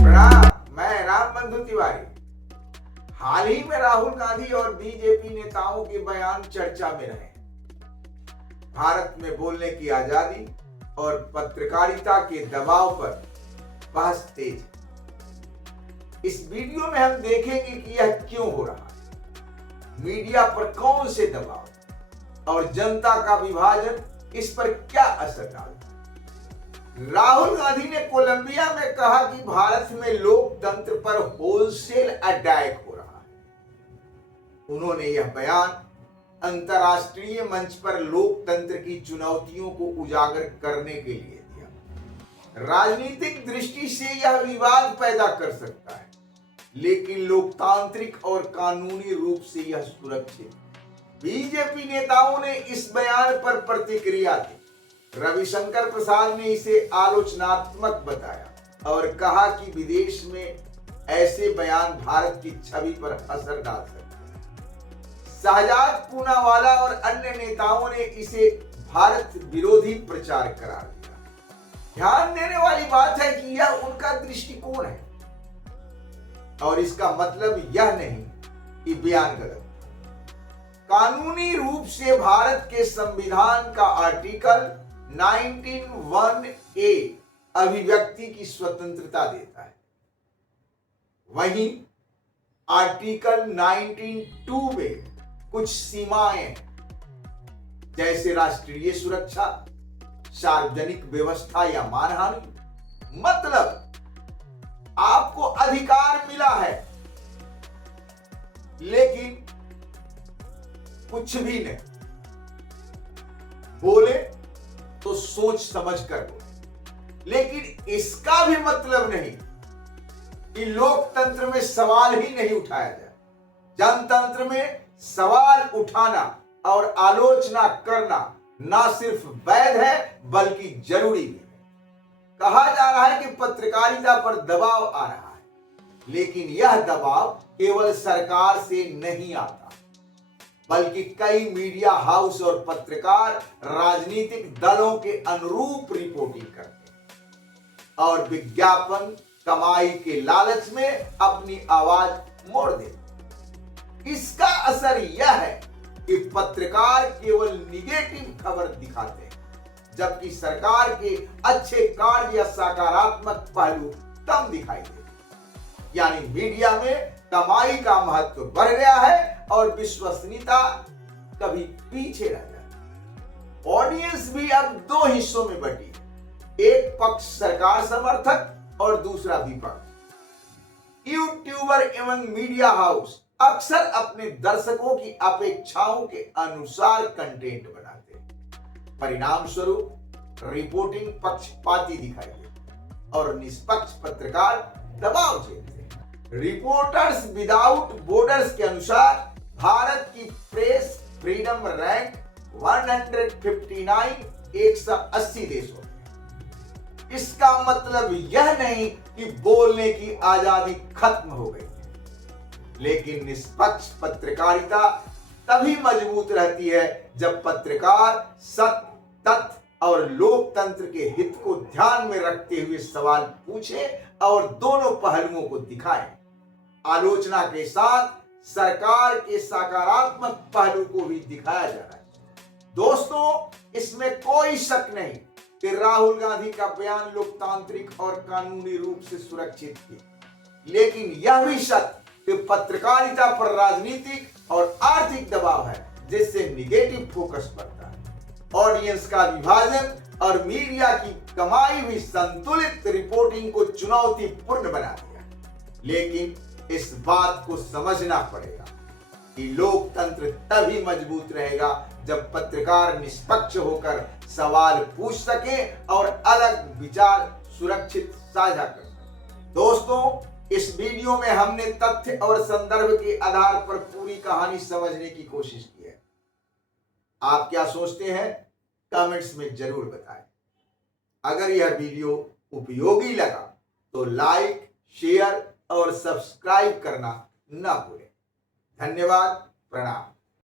प्रणाम, मैं राम बंधु तिवारी। हाल ही में राहुल गांधी और बीजेपी नेताओं के बयान चर्चा में रहे। भारत में बोलने की आजादी और पत्रकारिता के दबाव पर बहस तेज है। इस वीडियो में हम देखेंगे कि यह क्यों हो रहा है, मीडिया पर कौन से दबाव और जनता का विभाजन इस पर क्या असर डालता है। राहुल गांधी ने कोलंबिया में कहा कि भारत में लोकतंत्र पर होलसेल अटैक हो रहा है। उन्होंने यह बयान अंतर्राष्ट्रीय मंच पर लोकतंत्र की चुनौतियों को उजागर करने के लिए दिया। राजनीतिक दृष्टि से यह विवाद पैदा कर सकता है, लेकिन लोकतांत्रिक और कानूनी रूप से यह सुरक्षित है। बीजेपी नेताओं ने इस बयान पर प्रतिक्रिया दी। रविशंकर प्रसाद ने इसे आलोचनात्मक बताया और कहा कि विदेश में ऐसे बयान भारत की छवि पर असर डाल सकते हैं। शहजाद पूनावाला और अन्य नेताओं ने इसे भारत विरोधी प्रचार करार दिया। ध्यान देने वाली बात है कि यह उनका दृष्टिकोण है और इसका मतलब यह नहीं कि बयान गलत। कानूनी रूप से भारत के संविधान का आर्टिकल 19(1)(a) अभिव्यक्ति की स्वतंत्रता देता है। वहीं आर्टिकल 19(2) में कुछ सीमाएं जैसे राष्ट्रीय सुरक्षा, सार्वजनिक व्यवस्था या मानहानि, मतलब आपको अधिकार मिला है लेकिन कुछ भी नहीं, बोले तो सोच समझ कर बोले। लेकिन इसका भी मतलब नहीं कि लोकतंत्र में सवाल ही नहीं उठाया जाए। जनतंत्र में सवाल उठाना और आलोचना करना ना सिर्फ वैध है बल्कि जरूरी भी है। कहा जा रहा है कि पत्रकारिता पर दबाव आ रहा है, लेकिन यह दबाव केवल सरकार से नहीं आता, बल्कि कई मीडिया हाउस और पत्रकार राजनीतिक दलों के अनुरूप रिपोर्टिंग करते हैं और विज्ञापन कमाई के लालच में अपनी आवाज मोड़ देते हैं। इसका असर यह है कि पत्रकार केवल निगेटिव खबर दिखाते हैं, जबकि सरकार के अच्छे कार्य या सकारात्मक पहलू कम दिखाई देते हैं। यानी मीडिया में कमाई का महत्व बढ़ गया है और विश्वसनीयता कभी पीछे रह जाती। ऑडियंस भी अब दो हिस्सों में बटी है, एक पक्ष सरकार समर्थक और दूसरा विपक्ष। यूट्यूबर एवं मीडिया हाउस अक्सर अपने दर्शकों की अपेक्षाओं के अनुसार कंटेंट बनाते हैं। परिणाम स्वरूप रिपोर्टिंग पक्षपाती दिखाई देती और निष्पक्ष पत्रकार दबाव झेलते हैं। रिपोर्टर्स विदाउट बॉर्डर्स के अनुसार भारत की प्रेस फ्रीडम रैंक 159 180 देशों में। इसका मतलब यह नहीं कि बोलने की आजादी खत्म हो गई, लेकिन निष्पक्ष पत्रकारिता तभी मजबूत रहती है जब पत्रकार सत्य, तथ्य और लोकतंत्र के हित को ध्यान में रखते हुए सवाल पूछे और दोनों पहलुओं को दिखाएं। आलोचना के साथ सरकार के सकारात्मक पहलू को भी दिखाया जा रहा है। दोस्तों, इसमें कोई शक नहीं कि राहुल गांधी का बयान लोकतांत्रिक और कानूनी रूप से सुरक्षित थी, लेकिन यह भी सत्य कि पत्रकारिता पर राजनीतिक और आर्थिक दबाव है, जिससे निगेटिव फोकस बढ़ता है। ऑडियंस का विभाजन और मीडिया की कमाई भी संतुलित रिपोर्टिंग को चुनौतीपूर्ण बना दिया। लेकिन इस बात को समझना पड़ेगा कि लोकतंत्र तभी मजबूत रहेगा जब पत्रकार निष्पक्ष होकर सवाल पूछ सके और अलग विचार सुरक्षित साझा कर सके। दोस्तों, इस वीडियो में हमने तथ्य और संदर्भ के आधार पर पूरी कहानी समझने की कोशिश की है। आप क्या सोचते हैं, कमेंट्स में जरूर बताएं। अगर यह वीडियो उपयोगी लगा तो लाइक, शेयर और सब्सक्राइब करना न भूलें। धन्यवाद। प्रणाम।